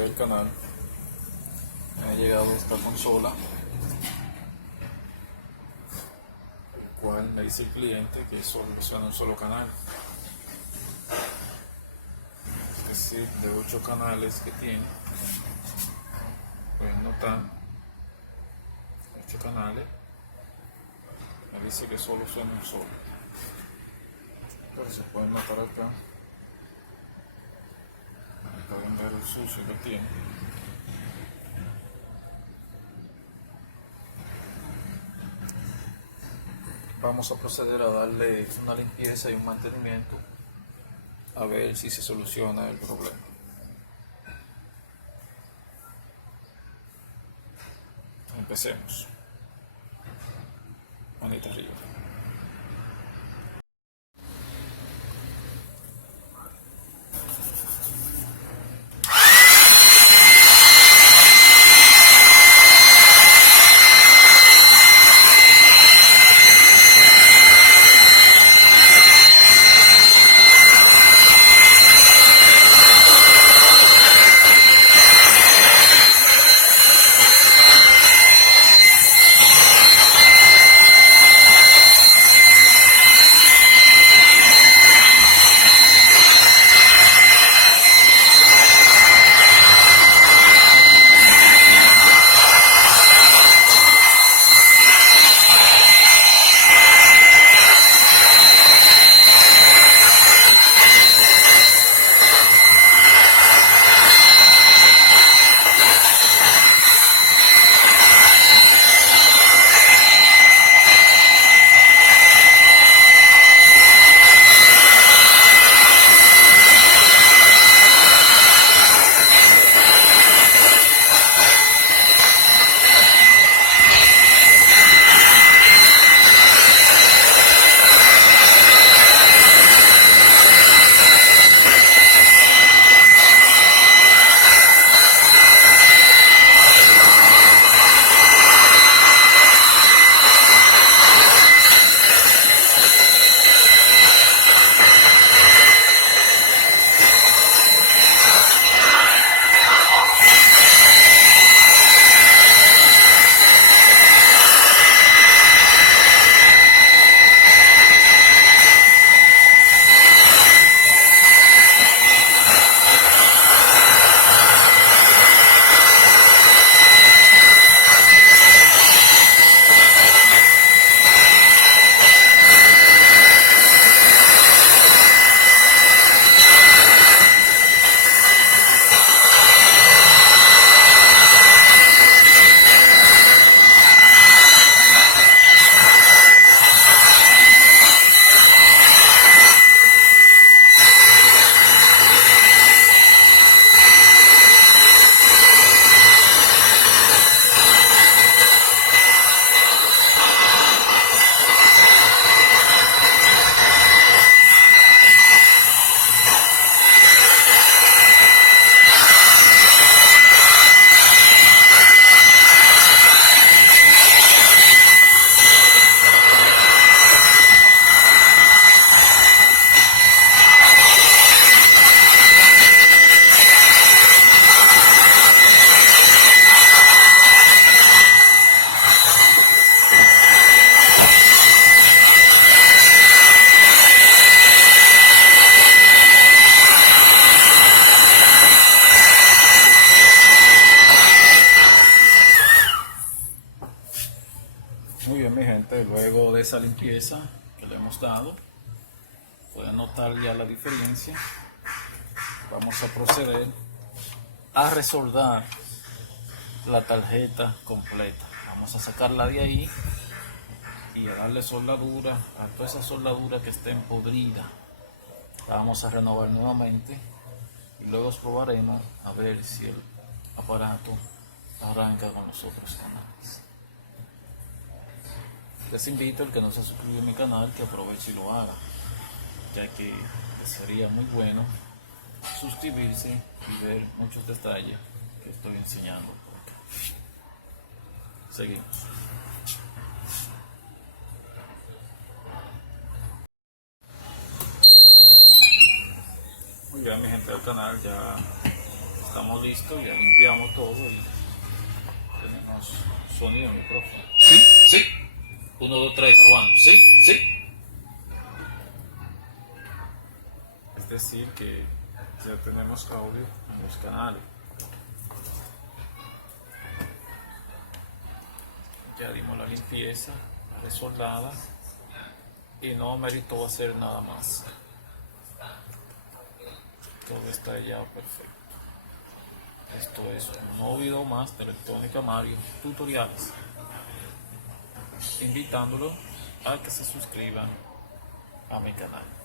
gente del canal, me ha llegado esta consola, el cual me dice el cliente que solo suena un solo canal. Es decir, de 8 canales que tiene, pueden notar 8 canales, me dice que solo suena un solo. Pero se pueden notar acá, pueden ver el sucio que tiene. Vamos a proceder a darle una limpieza y un mantenimiento a ver si se soluciona el problema. Empecemos. Manita arriba. Muy bien, mi gente, luego de esa limpieza que le hemos dado, pueden notar ya la diferencia. Vamos a proceder a resoldar la tarjeta completa. Vamos a sacarla de ahí y a darle soldadura a toda esa soldadura que esté podrida. La vamos a renovar nuevamente y luego probaremos a ver si el aparato arranca con los otros canales. Les invito al que no se ha suscrito a mi canal que aproveche y lo haga, ya que sería muy bueno suscribirse y ver muchos detalles que estoy enseñando por acá. Seguimos. Muy bien, mi gente del canal, ya Estamos listos, ya limpiamos todo y tenemos sonido en el micrófono. Sí, sí. 1, 2, 3, probando. Sí, sí. Es decir que ya tenemos audio en los canales. Ya dimos la limpieza, la resoldada y no meritó hacer nada más. Todo está ya perfecto. Esto es un nuevo video más de Electrónica Mario Tutoriales, invitándolo a que se suscriban a mi canal.